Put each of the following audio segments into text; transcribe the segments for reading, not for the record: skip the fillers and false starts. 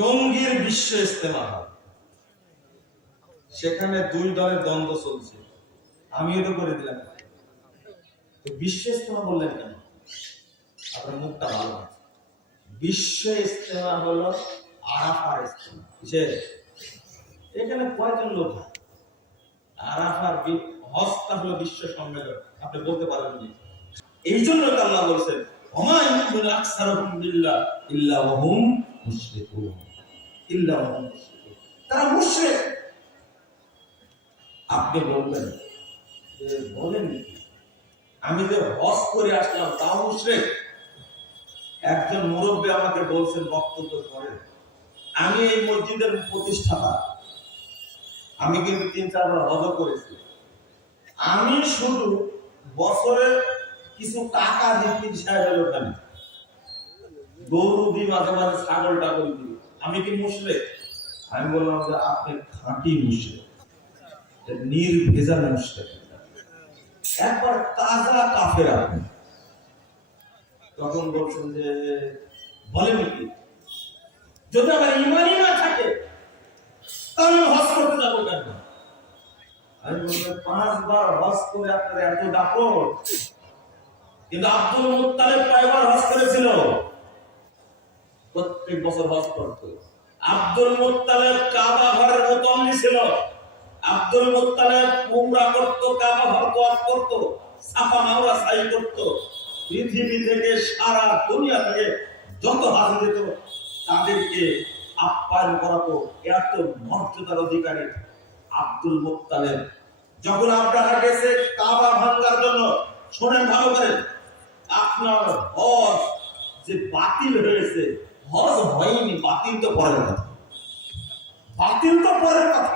টঙ্গীর বিশ্ব ইজতেমা হয়, সেখানে দুই দলের দ্বন্দ্ব চলছে, আমিও তো করে দিলাম। বিশ্ব ইজতেমা বললেন কেন? আপনার মুখটা ভালো আছে। বিশ্ব ইজতেমা হলো আরাফার ইজতেমা। এখানে কয়জন লোক হয়? আরাফার হজটা হলো বিশ্ব সম্মেলন, আপনি বলতে পারেন নি। এই জন্য আল্লাহ বলছেন ওমা ইউমিনু আকসারুহুম বিল্লাহ ইল্লা ওয়া হুম মুশরিকুন, ইল্লা ওয়া হুম মুশরিকুন, তারা মুশরিক। আপনি বলবেন যে বলেন কি, আমি যে হজ করে আসলাম তাও মুশরিক? একজন মুরব্বী আমাকে বলছেন বক্তব্য করেন, আমি এই মসজিদের প্রতিষ্ঠাতা, আমি কিন্তু 3-4 বার হজ করেছি, আমি শুধু বছরে কিছু টাকা দিই সাহেবের ওখানে, গরু দিই, মাঝে মাঝে ছাগল টাগল দিই, আমি কি মুশরিক? আমি বললাম যে আপনি খাঁটি মুশরিক, নির্ভেজাল মুশরিক, একবার তাজা কাফের আপনি। তখন বলছেন যে বলেন কি, যদি আমার ইমানই না থাকে তাহলে হজ করতে যাবো কেন? আমি বললাম 5 বার হজ করে আপনার এত দাপট, কিন্তু আব্দুল মুত্তালিব কয়বার হজ করেছিল? প্রত্যেক বছর হজ করত। আব্দুল মুত্তালিব কাবা ঘরের মুতাল্লি ছিল, আব্দুল মুত্তালিব উমরা করত, কাবা ঘর ওয়াজ করত, সাফা মারওয়া সাই করত, পৃথিবী থেকে সারা দুনিয়া থেকে যত হাজি যেত তাদেরকে আপ্যায়ন করাতো। এত মর্যাদার অধিকারী আব্দুল মুত্তালিব। যখন আব্রাহা গেছে কাবা ভাঙার জন্য, শোনেন ভালো করে, আপনার হজ যে বাতিল হয়েছে, হজ হয়নি, বাতিল তো পরের কথা, বাতিল তো পরের কথা,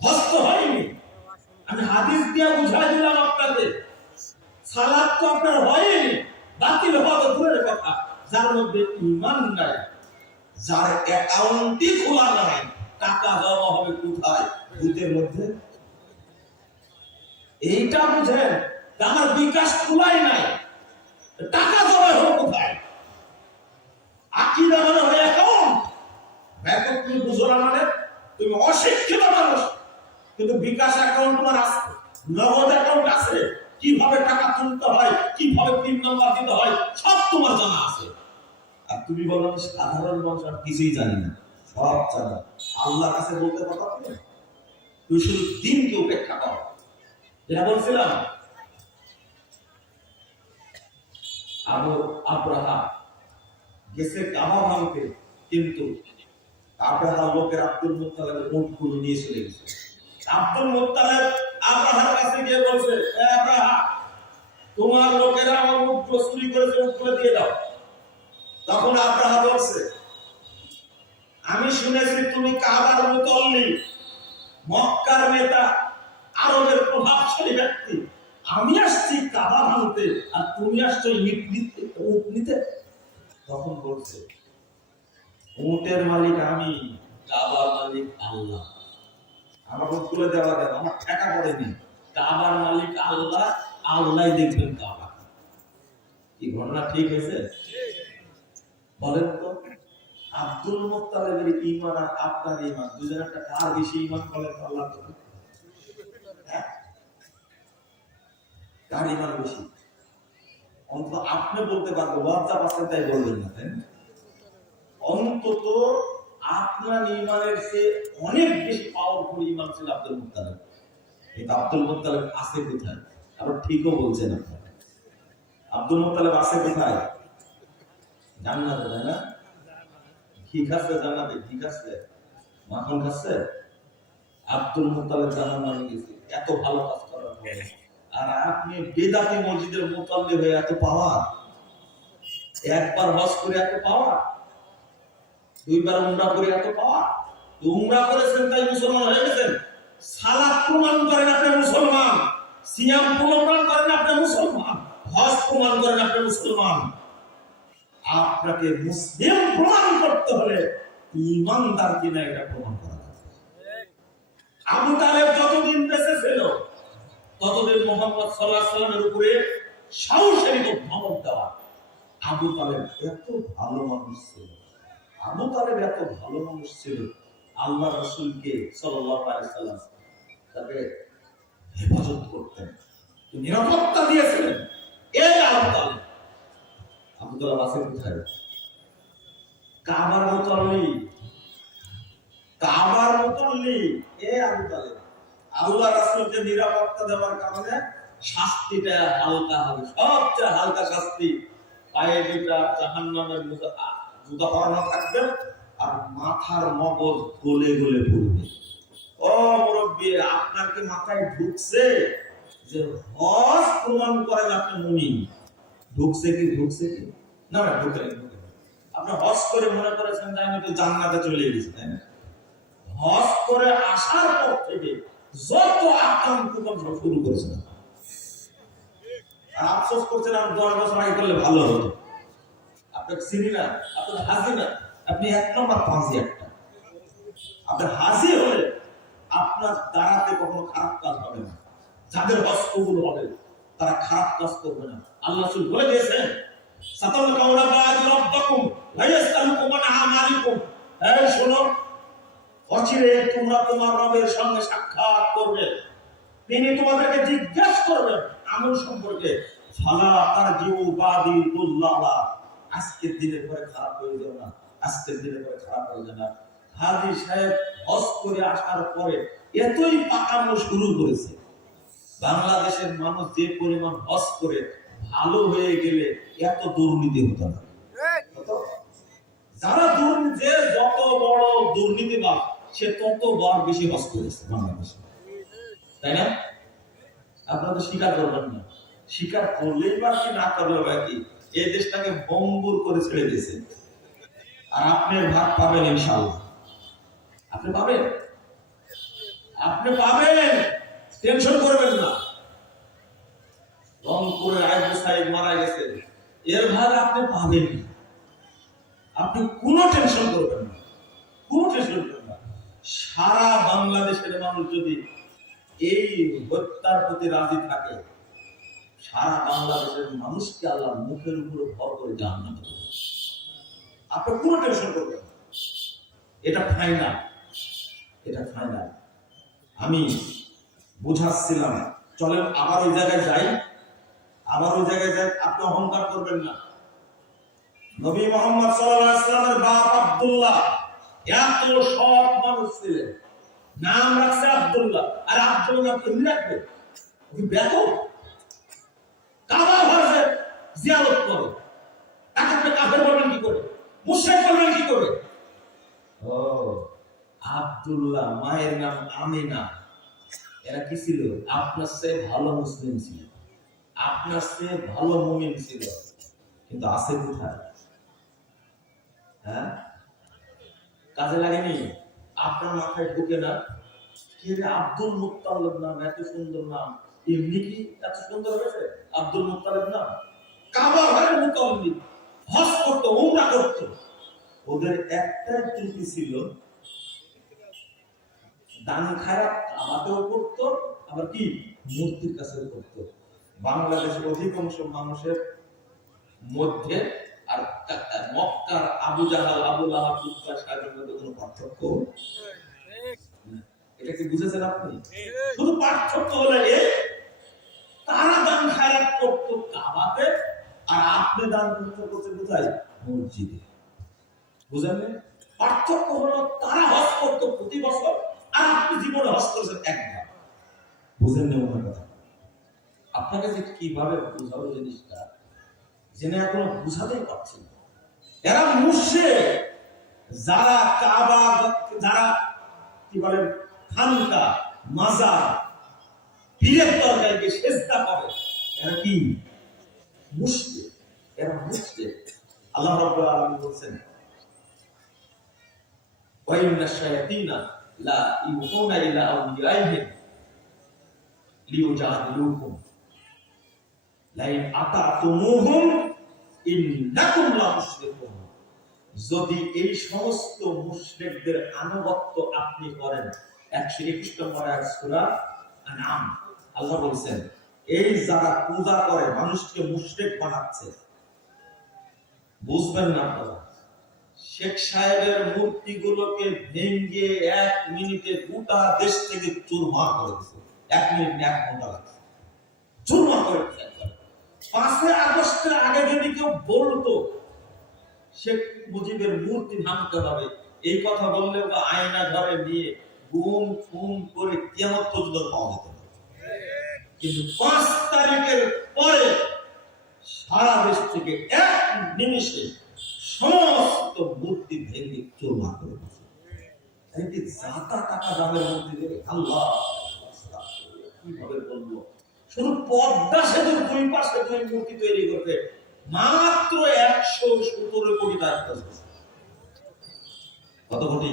হজ তো হয়নি। আমি হাদিস দিয়ে বুঝাই দিলাম আপনাদের, সালাত তো আপনার হয়নি, বাতিল হওয়া তো দূরের কথা, যার মধ্যে ঈমান নাই, যার অ্যাকাউন্টই খোলা নাই, টাকা জমা হবে কোথায়? ভূতের মধ্যে। এইটা বুঝেন, আমার বিকাশ খোলাই নাই, টাকা জমা হবে কোথায়? আকীদা মানে হয় অ্যাকাউন্ট। ব্যাপক তুমি বুঝো না, মানে তুমি অশিক্ষিত মানুষ, কিন্তু বিকাশ অ্যাকাউন্ট তোমার আছে, নগদ অ্যাকাউন্ট আছে, কিভাবে টাকা তুলতে হয়, কিভাবে পিন নাম্বার দিতে হয়, সব তোমার জানা আছে। আর তুমি বলো সাধারণ মানুষ আর কিছুই জানি না, সব জানো। আল্লাহর কাছে বলতে পারো তুই শুধু দিনকে উপেক্ষা কর। যেটা বলছিলাম, আব্রাহা গেছে কাবা ভাঙতে, কিন্তু আব্রাহা লোকের আব্দুল মুত্তালিবের উটগুলো নিয়ে চলে গেছে। আব্দুল মুত্তালিব আব্রাহার কাছে গিয়ে বলছে, এ আব্রাহা, তোমার লোকেরা আমার উট চুরি করেছে, উটগুলো দিয়ে দাও। তখন আব্রাহা বলছে, আমি শুনেছি তুমি কাবার মুতাল্লি, মক্কার নেতা, আরবের প্রভাবশালী ব্যক্তি, আমি আসছি কাবা ভাঙতে আর তুমি আসছো উট নিতে। তখন বলছে, উটের মালিক আমি, কাবার মালিক আল্লাহ, আমার উটগুলো দেওয়া দেন, আমার টাকা পড়েনি, কাবার মালিক আল্লাহ, আল্লাহ দেখবেন কাবা। কি ঘটনা ঠিক হয়েছে? বলেন তো, আব্দুল মুত্তালিবের ঈমান আর আপনার ঈমান, দুজনের একটা কার বেশি ঈমান? বলেন তো আল্লাহ, কার ঈমান বেশি? অন্তত আপনি বলতে পারবেন, লজ্জা পাচ্ছেন তাই বলবেন না, তাই না? অন্তত আপনার ঈমানের চেয়ে অনেক বেশি পাওয়ারফুল ঈমান ছিল আব্দুল মুত্তালিব। এই আব্দুল মুত্তালিব আছে কোথায়? আবার ঠিকও বলছেন আপনারা, আব্দুল মুত্তালিব আছে কোথায়? জান্নাতে, তাই না? ঘি খাচ্ছে জান্নাতে, ঘি খাচ্ছে, মাখন খাচ্ছে। আব্দুল মুত্তালিব জান্নাতে গেছে এত ভালো কাজ করার পরে, আর আপনি বেদাতি মসজিদের মুতাল্লি হয়ে এত পাওয়া, একবার হজ করে এত পাওয়া, 2 বার উমরা করে এত পাওয়া। উমরা করেছেন তাই মুসলমান হয়ে গেছেন, সালাত প্রমাণ করেন আপনি মুসলমান, সিয়াম প্রমাণ করেন আপনি মুসলমান, হজ প্রমাণ করেন আপনি মুসলমান। আপনাকে মুসলিম প্রমাণ করতে হলে ঈমানদার কিনা এটা প্রমাণ করা হবে। আবু তালেব যতদিন বেঁচে ছিল ততদিন মুহাম্মদ সাল্লাল্লাহু আলাইহি ওয়াসাল্লামের উপরে সাহসের ধমক দেওয়া। আবু তালেব এত ভালো মানুষ ছিল, আবু তালেব এত ভালো মানুষ ছিল, আল্লাহ রাসূলকে সাল্লাল্লাহু আলাইহি সাল্লাম তাকে হেফাজত করতেন, নিরাপত্তা দিয়েছিলেন। এই আবু তালেব, আবু তালেব আছে কোথায়? কাবার মুতাল্লি, কাবার মুতাল্লি। এই আবু তালেব আল্লাহ রাসূলকে নিরাপত্তা দেওয়ার কারণে শাস্তিটা হালকা হবে, সবচেয়ে হালকা শাস্তি। পায়ে দুটা জাহান্নামের জুতা পরানো থাকবে, আর মাথার মগজ গলে গলে পড়বে। ও মুরব্বী, আপনার কি মাথায় ঢুকছে যে হজ প্রমাণ করেন আপনি মুমিন? ঢুকছে কি? ঢুকছে কি? না না, ঢুকে ঢুকে। আপনি হজ করে মনে করেছেন যে আমি তো জান্নাতে চলে গেছি, তাই না? হজ করে আসার পর থেকে যত আক্রান্ত শুরু করেছেন, আর আফসোস করছেন আমি 10 বছর আগে করলে ভালো হতো। আপনাকে চিনি না, আপনি হাজি না, আপনি 1 নম্বর ফাঁসি একটা। আপনি হাজি হলে আপনার দ্বারাতে কখনো খারাপ কাজ হবে না। যাদের হজ কবুল হবে তারা খারাপ কাজ করবে না। আল্লাহ রাসূল বলে দিয়েছেন, সাতাল্লাকুনা বা'দু রাব্বাকুম লা ইয়াসআলুকুম আন আমালিকুম। এই শোনো, অচিরে তোমরা তোমার রবের সঙ্গে সাক্ষাৎ করবে, তিনি তোমাদেরকে জিজ্ঞাসা করবেন আমল সম্পর্কে। ফালা তারজিউ বাদি দুল্লালা, আজকের দিনের পরে খারাপ হয়ে যাবে না, আজকের দিনের পরে খারাপ হয়ে যাবে না। হাজী সাহেব হজ করে আসার পরে এতই পাকানো শুরু করেছে, বাংলাদেশের মানুষ যে পরিমাণ হজ করে ভালো হয়ে গেলে এত দুর্নীতি হতো না। যারা দুর্নীতি, যে যত বড় দুর্নীতিবাদ সে তত বার বেশি হজ করেছে বাংলাদেশে, তাই না? আপনারা তো স্বীকার করবেন না, স্বীকার করলেই বা কি, না করলেও বা কি, এই দেশটাকে বম্বুর করে ছেড়ে দিয়েছে। আর আপনার ভাগ পাবেন ইনশাআল্লাহ, আপনি পাবেন, আপনি পাবেন, টেনশন করবেন না। রংপুরে আইবু সাহেব মারা গেছে, এর ভাগ আপনি পাবেন, আপনি কোনো টেনশন করবেন না, কোনো টেনশন করবেন না। সারা বাংলাদেশের মানুষ যদি এই হত্যার প্রতি রাজি থাকে, সারা বাংলাদেশের মানুষকে আল্লাহ মুখের উপরে ভর করে জাহান্নামে দেবে। আপনি কোনো টেনশন করবেন না, এটা ফাইনাল, এটা ফাইনাল। আমি বুঝাচ্ছিলাম, চলেন আবার ওই জায়গায় যাই, আবার ওই জায়গায় যাই। আপনি অহংকার করবেন না। নবী মুহাম্মদ সাল্লাল্লাহু আলাইহি ওয়াসাল্লামের বাপ আব্দুল্লাহ এত সৎ মানুষ ছিলেন, নাম রাখছে আব্দুল্লাহ। আর আব্দুল্লাহ কেমনি রাখবে? ওই বেতন কাবা ঘরে জিয়ারত করে, তাকে আপনি কাফের বলবেন কি করে, মুশরিক বলবেন কি করে? ও আব্দুল্লাহ, মায়ের নাম আমিনা। এরা কি ছিল? আপনার চেয়ে ভালো মুসলিম ছিল, আপনার চেয়ে ভালো মুমিন ছিল, কিন্তু আছে কোথায়? হ্যাঁ, কাজে লাগেনি, আপনার মাথায় ঢুকে না। কি রে, আব্দুল মুত্তালিব নাম, এত সুন্দর নাম, এমনি কি এত সুন্দর হয়েছে? আব্দুল মুত্তালিব নাম, কাবা ঘরের মুতাল্লিব, হজ করতো, উমরা করতো। ওদের একটাই ত্রুটি ছিল, দান খায়রাত কাবাতেও করতো, আবার কি মূর্তির কাছেও করতো। বাংলাদেশের অধিকাংশ মানুষের মধ্যে আর মক্কার আবু জাহাল, আবু লাহাব, উতবা সাহেবের মধ্যে কোনো পার্থক্য, এটা কি বুঝেছেন আপনি? শুধু পার্থক্য হলো এই, তারা দান খায়রাত করতো কাবাতে, আর আপনি দান করতে কোথায়? মসজিদে। বুঝলেন? পার্থক্য হলো তারা হজ করতো প্রতি বছর, আর আপনি জীবনে হজ করেছেন একবার। বুঝেন না ওনার কথা? আপনাকে যে কিভাবে বুঝাবো জিনিসটা, জেনে এখনো বুঝাতেই পারছি না। এরা মুশরিক, যারা কাবা, যারা কি বলে খানকা, মাজার, পীরের দরগাকে সিজদা করে, এরা কি মুশরিক, এরা মুশরিক। আল্লাহ রাব্বুল আলামিন বলেন, ওয়া ইন্না শায়াতিনা লা ইউহুনা ইলা আউলিয়াইহিম লিউজাদিলুকুম লাইন আতাতুমুহুম ইন্নাকুম লা মুশরিকুন। যদি এই সমস্ত মুশরিকদের আনুগত্য আপনি করেন, 121 নম্বর আয়াত সূরা আনআম, আল্লাহ বলেন, এই যারা পূজা করে মানুষকে মুশরিক বানাচ্ছে, বুঝবেন না আপনারা, শেখ সাহেবের মূর্তিগুলোকে ভেঙে 1 মিনিটে গোটা দেশ থেকে চুরমার করে দিয়েছে। 1 মিনিট 1 ঘন্টা লাগছে চুরমার করে দিয়েছে। 5 আগস্টের আগে যদি কেউ বলতো শেখ মুজিবের মূর্তি ভাঙতে হবে, এই কথা বললে বা আয়না ঘরে নিয়ে গুম খুন করে কিয়ামত পর্যন্ত পাওয়া যেত না। কিন্তু 5 তারিখের পরে সারা দেশ থেকে 1 নিমিষে সমস্ত মূর্তি ভেঙে চুরমার করে দিয়েছে। এটি জাতা টাকা দামের মূর্তি দেবে আল্লাহ কিভাবে বলবো। শুধু পদ্মা সেতুর 2 পাশে 2 মূর্তি তৈরি করতে মাত্র 117 কোটি টাকা খরচ। কত কোটি?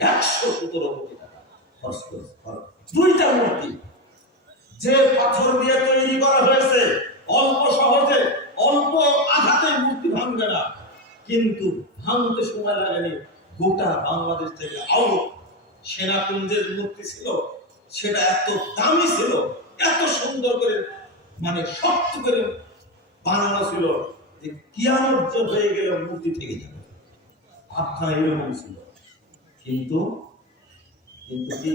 117 কোটি টাকা খরচ করেছে 2টা মূর্তি। যে পাথর দিয়ে তৈরি করা হয়েছে অল্প সহজে অল্প আঘাতে মূর্তি ভাঙবে না, কিন্তু ভাঙতে সময় লাগেনি। গোটা বাংলাদেশ থেকে আরো সেনাকুঞ্জের মূর্তি ছিল, সেটা এত দামি ছিল, এত সুন্দর করে মানে শক্ত করে বানানো ছিল যে কিয়ামত হয়ে গেলে মূর্তি থেকে যাবে। আপনার এরকম ছিল, কিন্তু কিন্তু কি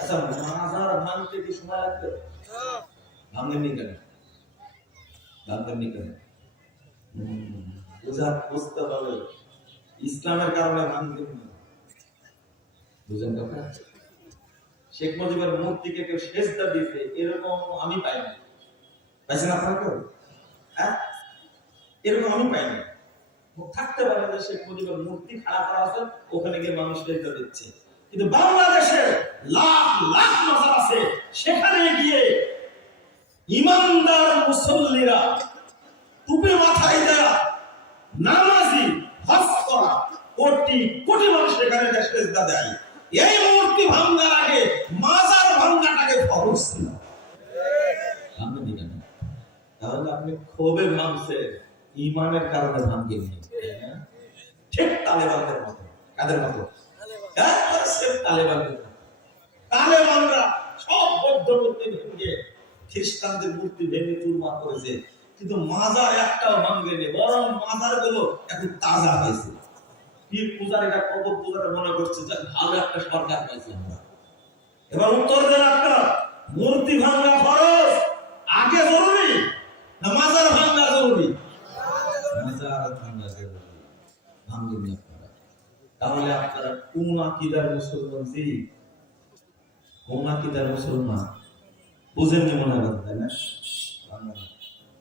আচ্ছা মাজার ভাঙতে কি সময় লাগবে? ভাঙেননি কেন? ভাঙেননি কেন? বুঝতে হবে ইসলামের কারণে ভাঙবেন না। বুঝেন কথা? শেখ মুজিবের মূর্তিকে কেউ সেজদা দিয়েছে এরকম আমি পাইনি। পাইছেন আপনারা কেউ? হ্যাঁ, এরকম আমি পাইনি। থাকতে পারে যে শেখ মুজিবের মূর্তি খাড়া করা আছে, ওখানে গিয়ে মানুষ সেজদা দিচ্ছে, কিন্তু বাংলাদেশে লাখ লাখ মাজার আছে, সেখানে গিয়ে ইমানদার মুসল্লিরা টুপি মাথায় দেয়া নামাজি হজ করা কোটি কোটি মানুষ সেখানে সেজদা দেয়। এই মূর্তি ভাঙার আগে মাজার ভাঙাটাকে ফরজ ছিল। তাহলে আপনি ক্ষোভে ভাঙছে, ইমানের কারণে ভাঙেননি। ঠিক তালেবানদের মতো। কাদের মতো? তালেবানরা সব বৌদ্ধ মূর্তি ভেঙে খ্রিস্টানদের মূর্তি ভেঙে চুরমার করেছে, কিন্তু মাজার একটাও ভাঙেনি, বরং মাজার গুলো এখন তাজা হয়েছে। পীর পূজারীরা কবর পূজারা মনে করছে যে ভালো একটা সরকার পাইছে আমরা। এবার উত্তর দেন আপনার, মূর্তি ভাঙা ফরজ আগে জরুরি না মাজার ভাঙা জরুরি? মাজার ভাঙা জরুরি। ভাঙেননি আপনারা। তাহলে আপনারা কোন আকীদার মুসলমান? কোন আকীদার মুসলমান বুঝেননি মনে হয়, তাই না?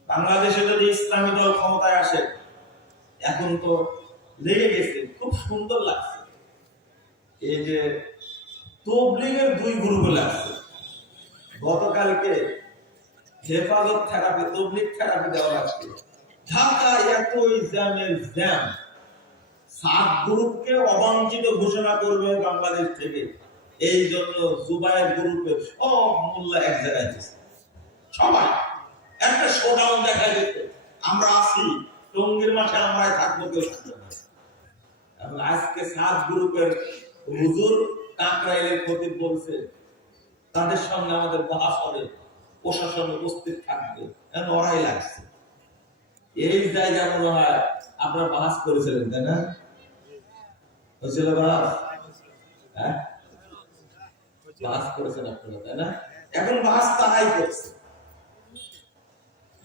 বাংলাদেশে যদি ইসলামী দল ক্ষমতায় আসে, এখন তো লেগে গেছে, খুব সুন্দর লাগছে। এই যে তবলিগের 2 গ্রুপে লাগছে। গতকালকে হেফাজত থেরাপি, তবলিগ থেরাপি দেওয়া লাগছে। ঢাকা এতই জ্যামের জ্যাম, 7 গ্রুপকে অবাঞ্ছিত ঘোষণা করবে বাংলাদেশ থেকে। এই জন্য জুবায়ের গ্রুপের সব মোল্লা এক জায়গায় গেছে, সবাই একটা শোডাউন দেখা যেত। আমরা আছি টঙ্গীর মাঠে, আমরাই থাকবো, কেউ থাকবে না। আজকে 7 গ্রুপের হুজুর কাকরাইলের খতিব বলছে তাদের সঙ্গে আমাদের বহাস হবে, প্রশাসন উপস্থিত থাকবে, ওরাই লাগছে। এই জায়গা মনে হয় আপনারা বহাস করেছিলেন, তাই না? হয়েছিল বহাস? হ্যাঁ, বহাস করেছেন আপনারা, তাই না? এখন বহাস তারাই করছে।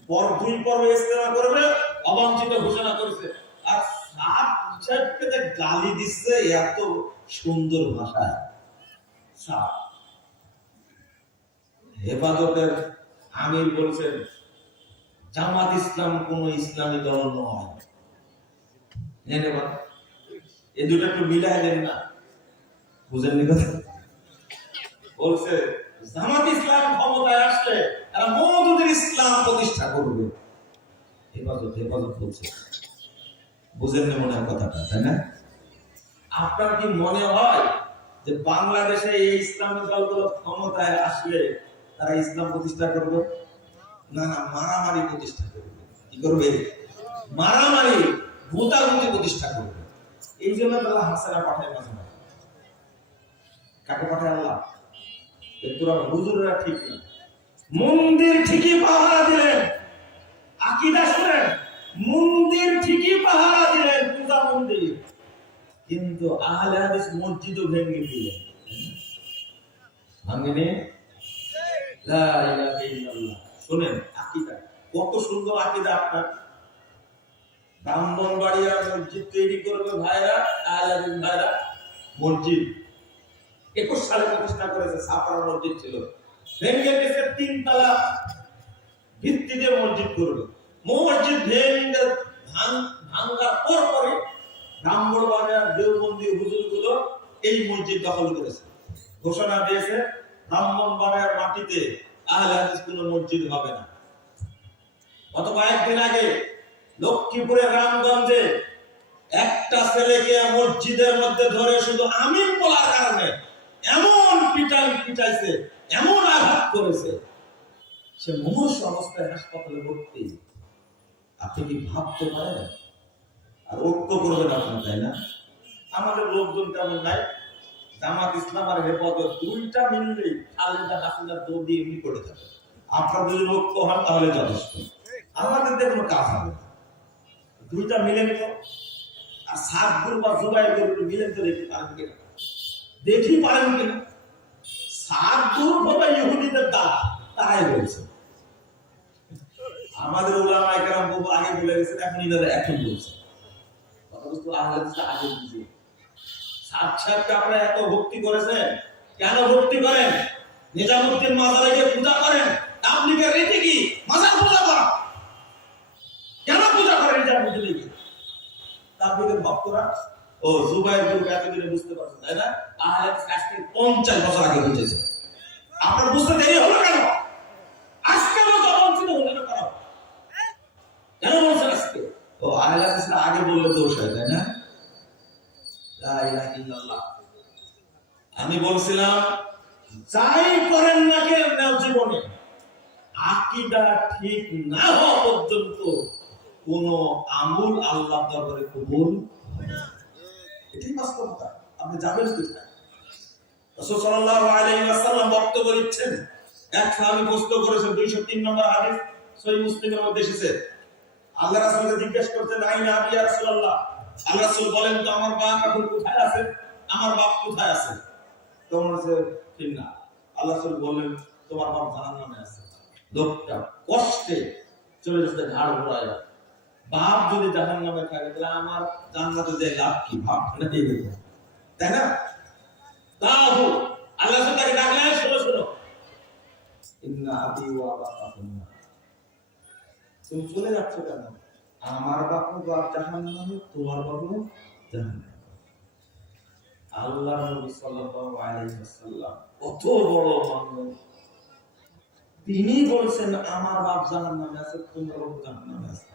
2 পর্বে ইস্তেমা করবে, অবাঞ্ছিত ঘোষণা করেছে। আর সাহেবকে যে গালি দিচ্ছে এত সুন্দর ভাষায়। হেফাজতের আমির বলছেন জামাত ইসলাম কোন ইসলামী দল নয়। এই দুটো একটু মিলাই দেন না, বুঝেননি কথা? বলছে জামাত ইসলাম ক্ষমতায় আসলে তারা মওদুদের ইসলাম প্রতিষ্ঠা করবে। হেফাজত হেফাজত বলছে, বুঝেননি মনে হয় কথাটা, তাই না? আপনার কি মনে হয় যে বাংলাদেশে এই ইসলামী দলগুলো ক্ষমতায় আসলে তারা ইসলাম প্রতিষ্ঠা করবে? না না, মারামারি প্রতিষ্ঠা করবে। কি করবে? মারামারি, ভূতাভূতি প্রতিষ্ঠা করবে। এই জন্য আল্লাহ হাসানা পাঠায় মাঝে মাঝে। কাকে পাঠায় আল্লাহ? তোরা হুজুররা ঠিক না, মন্দির ঠিকই পাহারা দিলেন। আকীদা শুনেন, মন্দির ঠিকই পাহারা দিলেন, কিন্তু আহলে হাদিস মসজিদও ভেঙে দিলেন, ভাঙেনি? লা ইলাহা ইল্লাল্লাহ। শুনেন আকীদা, কত সুন্দর আকীদা আপনার। ব্রাহ্মণবাড়িয়া মসজিদ তৈরি করবে ভাইরা, আহলে হাদিস ভাইরা মসজিদ 21 সালে প্রতিষ্ঠা করেছে। সাফারা মসজিদ ছিল, ভেঙে গেছে, 3 তলা ভিত্তিতে মসজিদ করবে। মসজিদ ভেঙে ভাঙার পরে ব্রাহ্মণবাড়িয়ার দেওবন্দি হুজুরগুলো এই মসজিদ দখল করেছে, ঘোষণা দিয়েছে ব্রাহ্মণবাড়িয়ার মাটিতে আহলে হাদিস কোনো মসজিদ হবে না। গত কয়েকদিন আগে লক্ষ্মীপুরের রামগঞ্জে একটা ছেলেকে মসজিদের মধ্যে ধরে শুধু আমিন বলার কারণে এমন পিটাইছে, এমন আঘাত করেছে, সে মুমূর্ষ অবস্থায় হাসপাতালে ভর্তি। আপনি কি ভাবতে পারেন? আর ঐক্য করবেন আপনি, তাই না? আমাদের লোকজন তেমন নাই। জামাত ইসলাম আর হেফাজত দুইটা মিললেই খালেদা হাসিনার দৌড় দিয়ে এমনি করে থাকে। আপনার যদি ঐক্য হন তাহলে যথেষ্ট, আমাদের দিয়ে কোনো কাজ হবে না। দুইটা মিলেন তো, আর সাদগুর বা জুবাইর মিলেন তো দেখি পারেন কিনা, দেখি পারেন কিনা। সাদগুর বা ইহুদিদের দ্বারা তারাই বলছে, আমাদের উলামা একরাম বহু আগে বলে গেছেন, এখন ইনারা এখন বলছে। কথা বুঝতে আহলে হাদিসটা আগে বুঝিয়ে। সাদ সাহেবকে আপনারা এত ভক্তি করেছেন, কেন ভক্তি করেন? নিজামুদ্দিন মাজারে গিয়ে পূজা করেন, তাবলীগের রীতি কি মাজার পূজা করা? কেন পূজা করেন নিজামুদ্দিনে গিয়ে? তাবলীগের ভক্তরা ও জুবাইর গ্রুপ এতদিনে বুঝতে পারছেন, তাই না? আহলে হাদিস আজকে 50 বছর আগে বুঝেছে। আপনার বুঝতে দেরি হলো কেন? আজকে বঞ্চিত হলেন কেন? কেন বলছেন আজকে? ও আহলে হাদিসরা আগে বললে দোষ হয়, তাই না? লা ইলাহা ইল্লাল্লাহ। আমি বলছিলাম যাই করেন না কেন জীবনে, আকীদা ঠিক না হওয়া পর্যন্ত কোন আমল আল্লাহর দরবারে কবুল হবে না। এটাই বাস্তবতা। আপনি যাবেন কোথায়? রাসূল সাল্লাল্লাহু আলাইহি ওয়াসাল্লাম বক্তব্য দিচ্ছেন, এক সাহাবী প্রশ্ন করেছেন, 203 নম্বর হাদিস সহিহ মুসলিমের মধ্যে এসেছে। আল্লাহ রাসূলকে জিজ্ঞেস করতেন, আইনা আবি ইয়া রাসূলুল্লাহ, আল্লাহ রাসূল বলেন তো আমার বাপ এখন কোথায় আছে? আমার বাপ কোথায় আছে? তখন বলেছে ফিন্না। আল্লাহ রাসূল বলেন তোমার বাপ জাহান্নামে আছে। লোকটা কষ্টে চলে যাচ্ছে, ঘাড় ঘোরায়। বাপ যদি জাহান্নামে থাকে তাহলে আমার জান্নাতে যাই লাভ কি? ভাব না, তাই না? তাহু আল্লাহ রাসূল তাকে ডাকলেন, শোনো শোনো, ইন্না আবি ওয়া আবাকা ফিন্নার। তুমি চলে যাচ্ছ কেন? আমার বাপও বাপ জাহান্নামে, তোমার বাপও জাহান্নামে। আল্লাহর নবী সাল্লাল্লাহু আলাইহি ওয়াসাল্লাম কত বড় মানুষ, তিনি বলছেন আমার বাপ জাহান্নামে আছে, তোমার বাপ জাহান্নামে আছে।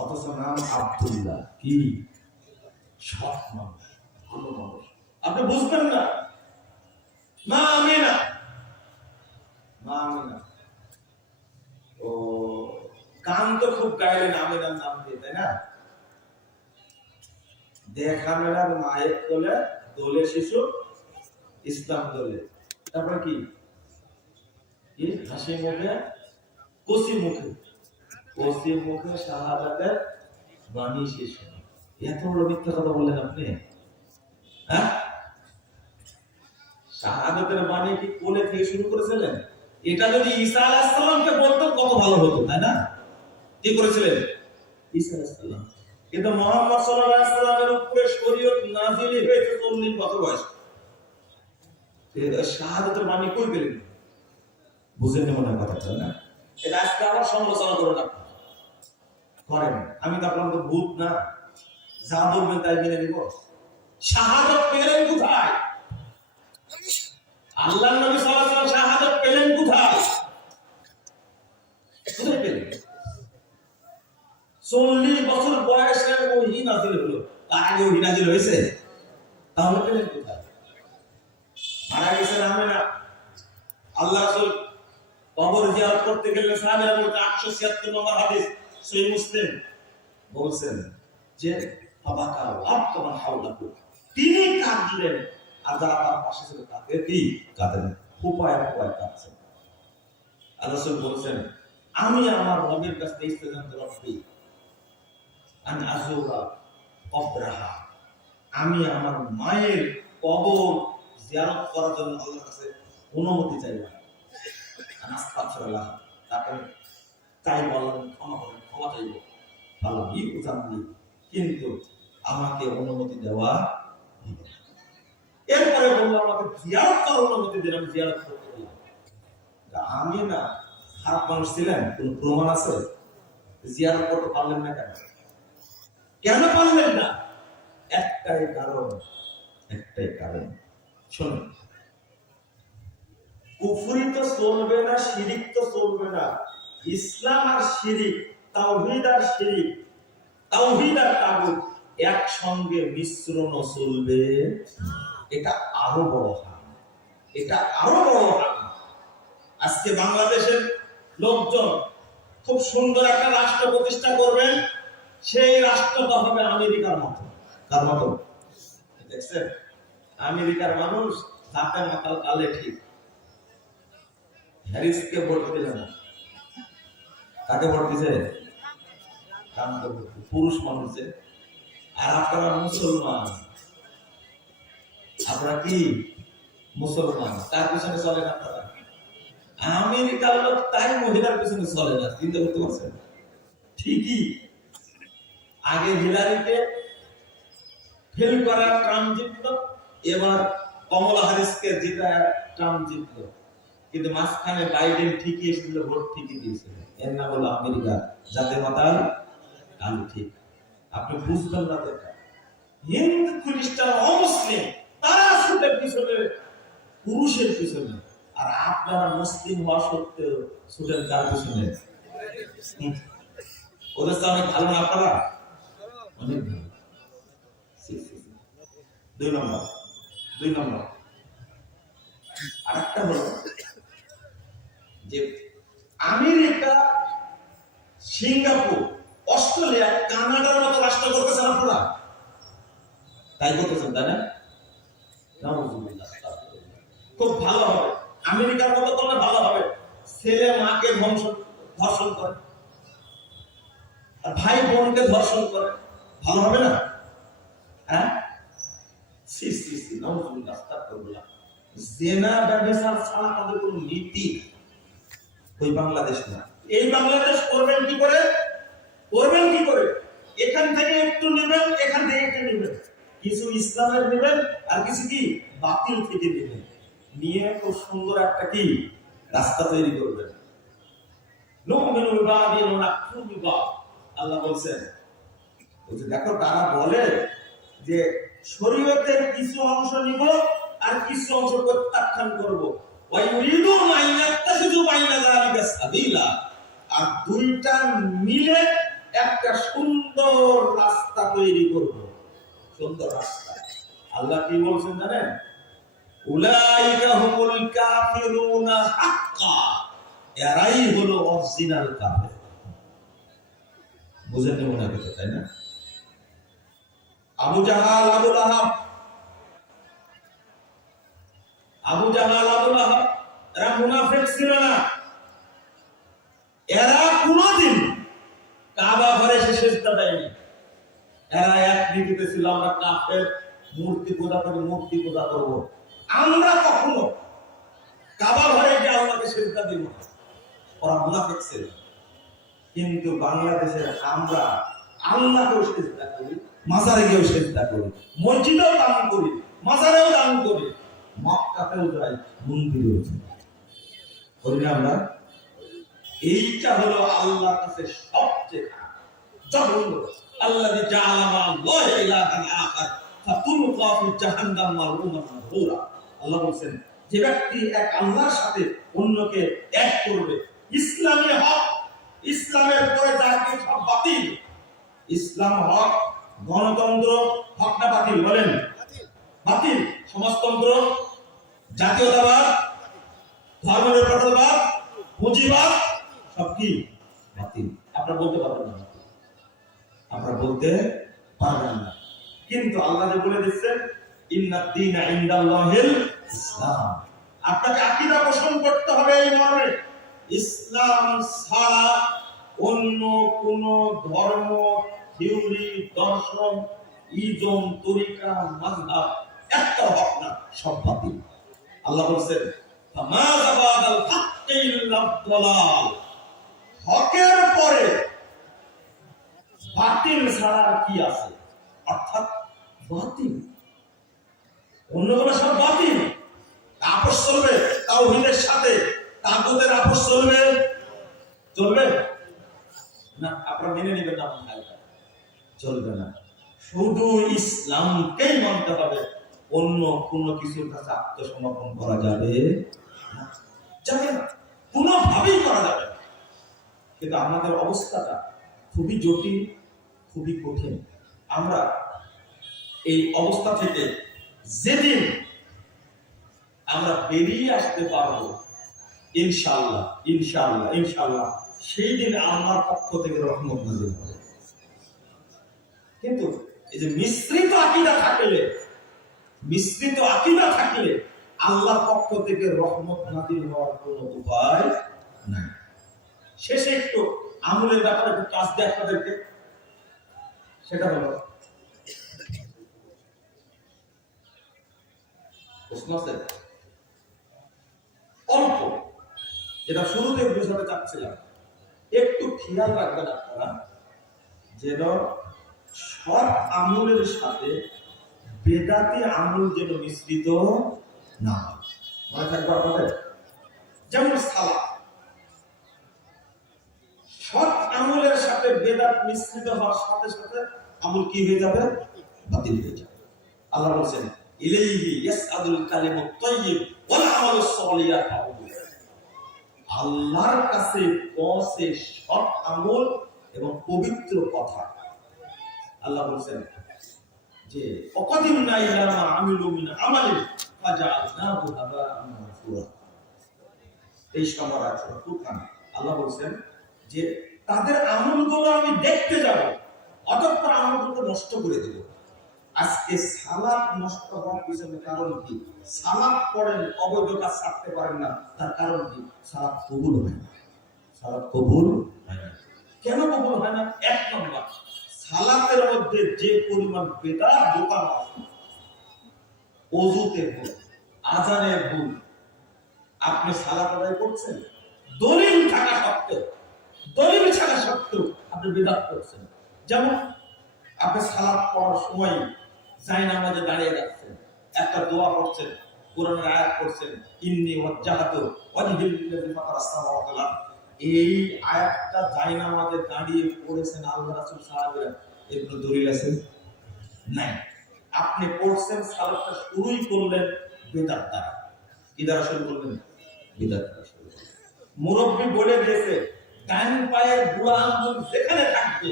অথচ নাম আব্দুল্লাহ, কি সৎ মানুষ, ভালো মানুষ। আপনি বুঝবেন না। মা আমিনা, মা আমিনা ও গান তো খুব গাইলেন আমিনার নাম দিয়ে, তাই না? দেখা মেলার মায়ের কোলে দোলে শিশু ইসলাম দোলে। তারপর কি হাসি মুখে কচি মুখে শাহাদাতের বাণী শেষ। এত বড় মিথ্যা কথা বললেন আপনি, হ্যাঁ? শাহাদাতের বাণী কি কোলে থেকে শুরু করেছিলেন? এটা যদি ঈসা আলাইহিস সালামকে বলতেন কত ভালো হতো, তাই না? কি করেছিলেন ঈসা আলাইহিস সালাম? কিন্তু মুহাম্মদ সাল্লাল্লাহু আলাইহি ওয়াসাল্লামের উপরে শরীয়ত নাযিল হয়েছে 40 বছর বয়সে। শাহাদাতের বাণী কই পেলেন? বুঝেন মনে কথা, তাই না? এটা আজকে আবার সমালোচনা করে না করেন। আমি তো আপনার ভূত না, যা বলবেন তাই মেনে নিব। শাহাদাত পেলেন কোথায়? আল্লাহর নবী সাল্লাল্লাহু আলাইহি ওয়াসাল্লাম শাহাদাত পেলেন কোথায়? কোথায় পেলেন? 40 বছর বয়সে ওহী নাযিল হলো, তার আগে ওহী নাযিল হয়েছে? তাহলে পেলেন কোথায়? মারা গেছেন আমিনা, আল্লাহ রাসূল কবর জিয়ারত করতে গেলেন, সাহাবীরা বলতে 876 নম্বর হাদিস সহিহ মুসলিম বলছেন যে ফাবাকা ওয়াবতামান হাওলাহু, তিনি কাঁদলেন আর যারা তার পাশে ছিল তাদের কি কাঁদেন, ফুপায় কাঁদছেন। আল্লাহ রাসূল বলছেন আমি আমার রবের কাছে ইস্তেগফার করছি, আন আযুরা কবরাহা, আমি আমার মায়ের কবর জিয়ারত করার জন্য আল্লাহর কাছে অনুমতি চাইলাম। আস্তাগফিরুল্লাহ, তারপরে তাই বললাম ক্ষমা করেন, ক্ষমা চাইব, ভালো জানলি, কিন্তু আমাকে অনুমতি দেওয়া হবে না। এরপরে বললো আমাকে জিয়ারত করার অনুমতি দিন, আমি জিয়ারত করতে গেলাম। আমি না খারাপ মানুষ ছিলেন, কোন প্রমাণ আছে? জিয়ারত করতে পারলেন না কেন? কেন পারলেন না? একটাই কারণ, একটাই কারণ। শোনেন, কুফরি তো চলবে না, শিরিক তো চলবে না। ইসলাম আর শিরিক, তাওহীদ আর শিরিক, তাওহীদ আর তাগুত একসঙ্গে মিশ্রণ চলবে। এটা আরো বড় হারাম, এটা আরো বড় হারাম। আজকে বাংলাদেশের লোকজন খুব সুন্দর একটা রাষ্ট্র প্রতিষ্ঠা করবেন, সেই রাষ্ট্রটা হবে আমেরিকার মতো। কার মতো? দেখছেন, আমেরিকার মানুষ হাতে মাতাল কালে ঠিক। হ্যারিসকে ভোট দিলে না, কাকে ভোট দিছে? পুরুষ মানুষে। আর আপনারা মুসলমান, আপনারা কি মুসলমান, তার পিছনে চলেন আপনারা। আমেরিকার লোক তাই মহিলার পিছনে চলে না, চিন্তা করতে পারছেন? ঠিকই আগে হিলারিকে ফেল করা ট্রাম্প জিতলো, এবার কমলা হ্যারিসকে জিতা ট্রাম্প জিতলো, কিন্তু মাঝখানে বাইডেন ঠিকই এসেছিল, ভোট ঠিকই দিয়েছিল। এর নাম হলো আমেরিকা, যাতে মাতাল কাল ঠিক। আপনি বুঝবেন না, দেখা হিন্দু খ্রিস্টান অমুসলিম তারা ছুটে পিছনে পুরুষের পিছনে, আর আপনারা মুসলিম হওয়া সত্ত্বেও ছুটেন কার পিছনে? ওদের তো অনেক ভালো না আপনারা? অনেক ভালো। দুই নম্বর আরেকটা হলো যে আমেরিকা, সিঙ্গাপুর, অস্ট্রেলিয়া, কানাডার মতো রাষ্ট্র করতেছেন আপনারা, তাই করতেছেন, তাই না? খুব ভালো হবে, আমেরিকার মতো করলে ভালো হবে। ছেলে মাকে ধর্ষণ করে, আর ভাই বোনকে ধর্ষণ করে, ভালো হবে না? হ্যাঁ, জেনা ব্যভিচার ছাড়া তাদের কোনো নীতি ওই বাংলাদেশ না। এই বাংলাদেশ করবেন কি করে? করবেন কি করে? এখান থেকে একটু নেবেন, এখান থেকে একটু নেবেন, কিছু ইসলামের নেবেন আর কিছু কি বাতিল থেকে নেবেন, নিয়ে খুব সুন্দর একটা কি রাস্তা তৈরি করবেন। আল্লাহ বলছেন, দেখো তারা বলে যে শরীয়তের কিছু অংশ নিব আর কিছু অংশ প্রত্যাখ্যান করব, আর দুইটা মিলে একটা সুন্দর রাস্তা তৈরি করব, সুন্দর রাস্তা। আল্লাহ কি বলছেন জানেন? উলাইকা হুমুল কাফিরুনা হাক্কা, এরাই হলো অরিজিনাল কাফের। বুঝেন মনে হবে, তাই না? আবু জাহাল, আবু লাহাব, এরা মুনাফিক ছিল না? এরা কোনদিন কাবা ঘরে এসে সেজদা দেয়নি। এরা এক নীতিতে ছিল, আমরা কাফের, মূর্তি পূজা করি, মূর্তি পূজা করব, আমরা কখনো কাবা ঘরে গিয়ে আল্লাহকে সেজদা দিব না। ওরা মুনাফিক ছিল। কিন্তু বাংলাদেশের আমরা আল্লাহকেও সেজদা করি, মাজারে গিয়েও সেজদা করি, মসজিদেও দান করি, মাজারেও দান করি, মক্কাতেও যাই, মন্দিরেও যাই, করি না আমরা? এইটা হলো আল্লাহর কাছে সবচেয়ে জঘন্য। আল্লাযী জাআলা মা'আল্লাহি ইলাহান আখার ফাতুলকা ফি জাহান্নাম মালউমান মাদহুরা। আল্লাহ বলেন, যে ব্যক্তি এক আল্লাহর সাথে অন্যকে এক করবে, ইসলামে হক, ইসলামের পরে যা কিছু সব বাতিল। ইসলাম হক, গণতন্ত্র হক না বাতিল? বলেন বাতিল। সমাজতন্ত্র, জাতীয়তাবাদ, ধর্মনিরপেক্ষতাবাদ, পুঁজিবাদ সব কি বাতিল। আপনারা বলতে পারবেন না, আপনারা বলতে পারবেন না। কিন্তু আল্লাহ যে বলে দিচ্ছেন, ইন্নাদ দীনা ইনদাল্লাহিল ইসলাম, আপনাকে আকীদা পোষণ করতে হবে এই মর্মে, ইসলাম ছাড়া অন্য কোন ধর্ম, থিওরি, দর্শন, ইজম, তরিকা, মাযহাব একটা হক না, সব বাতিল। আল্লাহ বলেন ফামাযা বাদাল হাক্কি ইল্লা দালাল, হকের পরে বাতিল ছাড়া কি আছে? অর্থাৎ বাতিল, অন্যগুলো সব বাতিল। আপোষ চলবে তাওহীদের সাথে, তাগুতের আপোষ চলবে? চলবে না। আপনারা মেনে নেবেন না, চলবে না। শুধু ইসলামকেই মানতে হবে, অন্য কোনো কিছুর কাছে আত্মসমর্পণ করা যাবে না, যাবে না, কোনোভাবেই করা যাবে না। কিন্তু আমাদের অবস্থাটা খুবই জটিল, খুবই কঠিন। আমরা এই অবস্থা থেকে যেদিন আমরা বেরিয়ে আসতে পারবো ইনশাআল্লাহ, ইনশাআল্লাহ, ইনশাআল্লাহ, সেই দিন আমার পক্ষ থেকে রহমত নাযিল হবে। কিন্তু এই যে মিশ্রিত আকীদা থাকলে আল্লাহর পক্ষ থেকে রহমত নাযিল হওয়ার কোনো উপায় নাই। শেষে একটু আমলের ব্যাপারে একটু কাজ দেয় আপনাদেরকে। সেটা হলো, প্রশ্ন আছে অল্প, যেটা শুরুতে বুঝাতে চাচ্ছিলাম, একটু খেয়াল রাখবেন আপনারা যেন সব আমলের সাথে বেদাতি আমল যেন মিশ্রিত না হয়। মনে থাকবে আপনাদের? যেমন সালাত, সব আমলের সাথে বেদাত মিশ্রিত হওয়ার সাথে সাথে আমল কি হয়ে যাবে? বাতিল হয়ে যাবে। আল্লাহ বলেছেন ইলাইহি ইয়াসআদুল কালিমুত তাইয়্যিব ওয়াল আমালুস সালিহ তাউযু, আল্লাহর কাছে পৌঁছে সব আমল এবং পবিত্র কথা। আল্লাহ বলেছেন যে ওয়াকাদিমনা ইলা মা আমিলু মিন আমালিন ফাজআলনাহু হাবাআন মানসুরা। এই সময় আছে তুফান। আল্লাহ বলেছেন যে তাদের আমলগুলো আমি দেখতে যাব, অতঃপর আমলগুলো নষ্ট করে দেব। আজকে সালাত নষ্ট হওয়ার পিছনে কারণ কি? সালাত পড়েন, অবৈধ কাজ ছাড়তে পারেন না, তার কারণ কি? সালাত কবুল হয় না। সালাত কবুল হয় না। কেন কবুল হয় না? এক নম্বর, সালাতের মধ্যে যে পরিমাণ বেদাত ঢোকানো আছে, ওযুতে ভুল, আযানে ভুল, আপনি সালাত আদায় করছেন দলিল থাকা সত্ত্বেও আপনি বেদাত করছেন। যেমন আপনি সালাত পড়ার সময় জায়নামাজে দাঁড়িয়ে যাচ্ছেন, একটা দোয়া পড়ছেন, কোরআনের আয়াত পড়ছেন, ইন্নী ওয়াজ্জাহাতু ওয়াজহি লিল্লাযী ফাতারাস সামাওয়াতি ওয়াল আরদ, এই আয়াতটা জায়নামাজে দাঁড়িয়ে পড়েছেন আল্লাহ রাসূল সাহাবীরা, এগুলো দলিল আছে? নাই। আপনি পড়ছেন, সালাতটা শুরুই করলেন বেদাত দ্বারা। কি দ্বারা শুরু করলেন? বেদাত দ্বারা শুরু করলেন। মুরব্বি বলে দিয়েছে ডান পায়ের বুড়া আঙ্গুল যেখানে থাকবে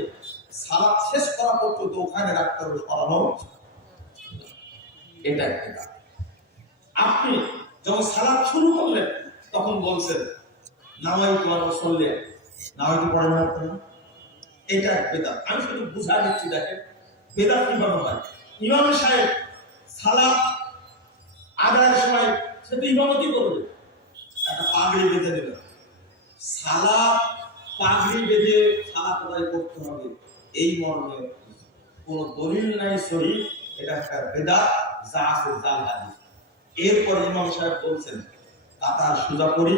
সালাত শেষ করা পর্যন্ত ওখানে রাখতে হবে, সরানো। এটা একটা। আপনি যখন সালাত শুরু করলেন তখন বলছেন নাওয়াইতু আন উসাল্লি, নাওয়াইতু পড়েন না, এটা বেদাত। আমি শুধু বুঝা দিচ্ছি, দেখেন বেদাত কিভাবে হয়। ইমাম সাহেব সালাত আদায়ের সময় সে তো ইমামতি করবে, একটা পাগড়ি বেঁধে দেবে, সালাত পাগড়ি বেঁধে সালাত আদায় করতে হবে, এই মর্মে কোন দলিল নাই সহিহ, এটা একটা বেদাত, যা আছে জাল হাদিস। এরপর ইমাম সাহেব বলছেন কাতার সোজা করি,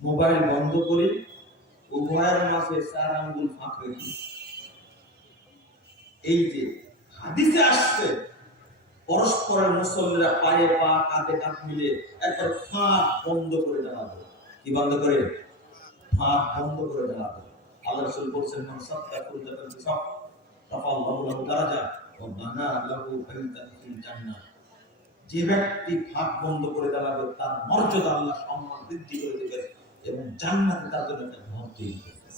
মোবাইল বন্ধ করি, উভয়ের মাঝে 4 আঙ্গুল ফাঁক রেখি। এই যে হাদিসে আসছে পরস্পরের মুসল্লিরা পায়ে পা, কাঁধে কাঁধ মিলে একবার ফাঁক বন্ধ করে দাঁড়াবে। কি বন্ধ করে? ফাঁক বন্ধ করে দাঁড়াবে। আল্লাহ রাসূল বলেছেন মান সাত্তা ফুরজাতাল বিসাফ রাফাআল্লাহু লাহু দারাজা ওয়া বানা লাহু বাইতান ফিল জান্নাহ। যে ব্যক্তি ফাঁক বন্ধ করে দাঁড়াবে তার মর্যাদা আল্লাহ সম্মান বৃদ্ধি করে দেবেন এবং জান্নাতে তার জন্য একটা ঘর তৈরি করবেন।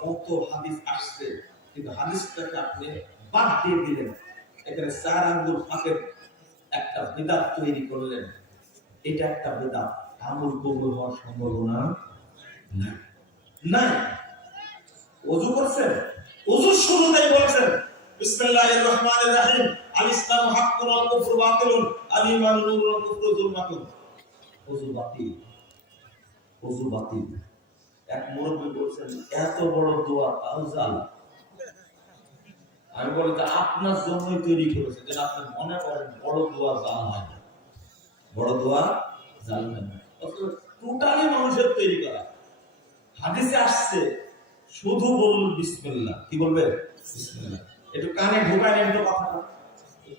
কত হাদিস আসছে, কিন্তু হাদিসটাকে আপনি বাদ দিয়ে দিলেন, এখানে 4 আঙ্গুল ফাঁকের একটা বিদআত তৈরি করলেন। এটা একটা বিদআত, আমল কবুল হওয়ার সম্ভাবনা নাই। নাই। ওযু করছেন, ওযুর শুরুতেই বলেছেন বিসমিল্লাহির রহমানির রহিম, আল ইসলামু হাক্কুন ওয়াল কুফরু বাতিলুন, আল ঈমানু নূরুন ওয়াল কুফরু যুলমাতুন। ওযু বাতিল, ওযু বাতিল। এক মুরব্বি বলছেন এত বড় দোয়া তাও জাল। আমি বলি যে আপনার জন্যই তৈরি করেছে, যেন আপনি মনে করেন বড় দোয়া জাল হয় না, বড় দোয়া জাল হয় না। টোটালি মানুষের তৈরি করা। হাদিসে আসছে শুধু বলুন বিসমিল্লাহ। কি বলবে? বিসমিল্লাহ। একটু কানে ঢুকায় নেন তো কথাটা,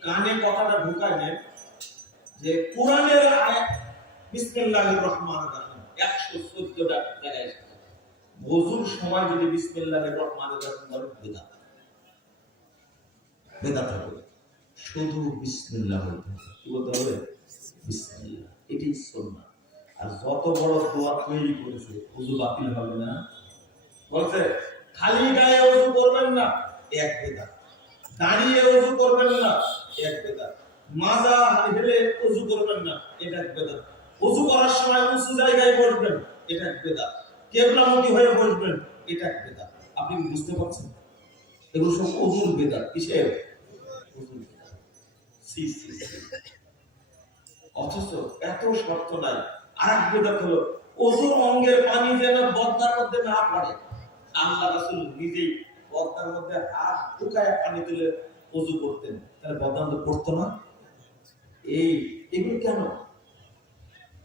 কানে কথাটা ঢুকায় নেন যে কোরআনের আয়াত বিসমিল্লাহির রহমানির রহিম 114টা জায়গায় ওযুর সময় যদি বিসমিল্লাহির রহমানির রহিম বলেন বিদআত, বিদআত হবে। শুধু বিসমিল্লাহ বলতে হবে। কি বলতে হবে? বিসমিল্লাহ। এটাই সুন্নাহ। আর যত বড় দোয়া তৈরি করেছে ওযু বাতিল হবে না। বলছে খালি গায়ে ওযু করবেন না, এক বিদআত। দাঁড়িয়ে ওযু করবেন না, এক বিদআত। মাজা হেলে ওযু করবেন না, এটা এক বিদআত। ওযু করার সময় উঁচু জায়গায় বসবেন, এটা এক বিদআত। কিবলামুখী হয়ে বসবেন, এটা এক বিদআত। আপনি কি বুঝতে পারছেন? এগুলো সব ওযুর বিদআত। কিসের? ওযুর বিদআত। সি সি সি। অথচ এত শর্ত নাই। আরেক বিদআত হলো ওযুর অঙ্গের পানি যেন বদনার মধ্যে না পড়ে। আল্লাহ রাসূল নিজেই বদনার মধ্যে হাত ঢুকায় পানি তুলে ওযু করতেন, তাহলে বদনা তো পড়তো না। এগুলো কেন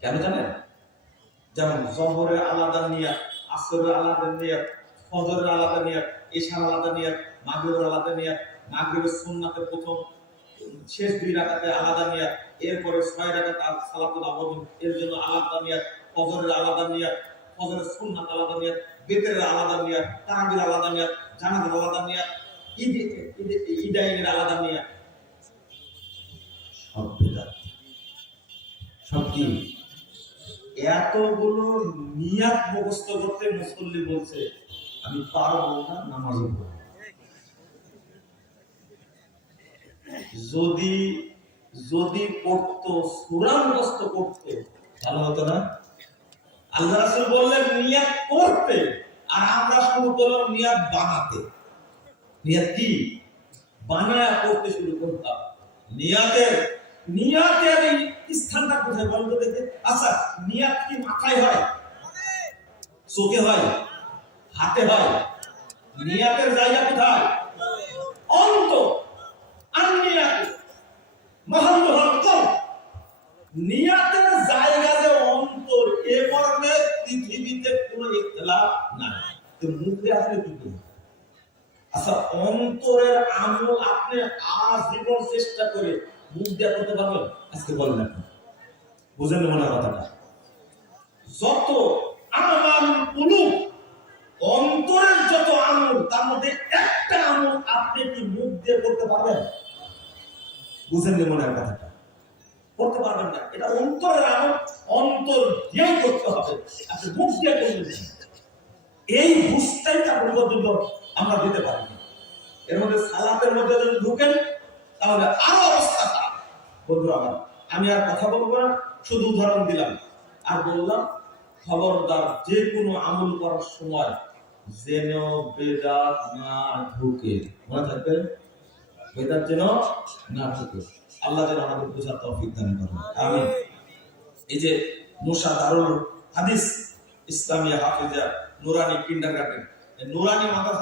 কেন জানেন? যেমন জোহরের আলাদা নিয়াত, আসরের আলাদা নিয়াত, ফজরের আলাদা নিয়াত, ইশার আলাদা নিয়াত, মাগরিবের আলাদা নিয়াত, মাগরিবের সুন্নাতের প্রথম শেষ 2 রাকাতে আলাদা নিয়াত, এরপরে 6 রাকাত সালাতুল আওয়াবিন এর জন্য আলাদা নিয়াত, ফজরের আলাদা নিয়াত, ফজরের সুন্নাত আলাদা নিয়াত, বিতরের আলাদা নিয়াত, তারাবির আলাদা নিয়াত, জানাজার আলাদা নিয়াত, ঈদাইনের আলাদা নিয়াত। সব বিদআত। সব কি? এতগুলো নিয়াত মুখস্থ করতে মুসল্লি বলছে আমি পারবো না, নামাজও পড়ব। যদি যদি পড়তো, সূরা মুখস্থ করতে, ভালো হতো না? আল্লাহ রাসূল বললেন নিয়াত করতে, আর আমরা শুরু করলাম নিয়াত বানাতে। নিয়াত কি? বানায়া করতে শুরু করতাম। নিয়াতের স্থানটা কোথায় বলতো দেখে? আচ্ছা, নিয়াত কি মাথায় হয়, চোখে হয়, হাতে হয়? নিয়াতের জায়গা কোথায়? অন্তর। আন-নিয়াত মাহাল্লুল কলব। নিয়াতের জায়গা যে অন্তর, এ মর্মে পৃথিবীতে কোনো ইখতিলাফ নাই। তো মুখে আসলে কি করবে? আচ্ছা, অন্তরের আমল আপনি আজীবন চেষ্টা করে মুখ দিয়ে করতে পারবেন? আজকে বলেন আপনি, বুঝেন মনে কথাটা? যত আমাল কুলুব, অন্তরের যত আমল, তার মধ্যে একটা আমল আপনি কি মুখ দিয়ে করতে পারবেন? বুঝেন মনে কথাটা? করতে পারবেন না। এটা অন্তরের আমল, অন্তর দিয়ে করতে হবে, আপনি মুখ দিয়ে করবেন। এই বুঝটাই পর্যন্ত আমরা দিতে পারি। এর মধ্যে সালাতের মধ্যে যদি ঢুকেন তাহলে আরো অবস্থা খারাপ। বন্ধুরা আমার, আমি আর কথা বলবো না, শুধু উদাহরণ দিলাম আর বললাম খবরদার যে কোনো আমল করার সময় যেন বেদাত না ঢুকে। মনে থাকবে, বেদাত যেন না ঢুকে। আল্লাহ যেন আমাদের বোঝার তৌফিক দান করেন। আমিন। এই যে মুসা দারুল হাদিস ইসলামিয়া হাফিজা নুরানি কিন্ডারগার্টেন, নুরানি মাদ্রাসা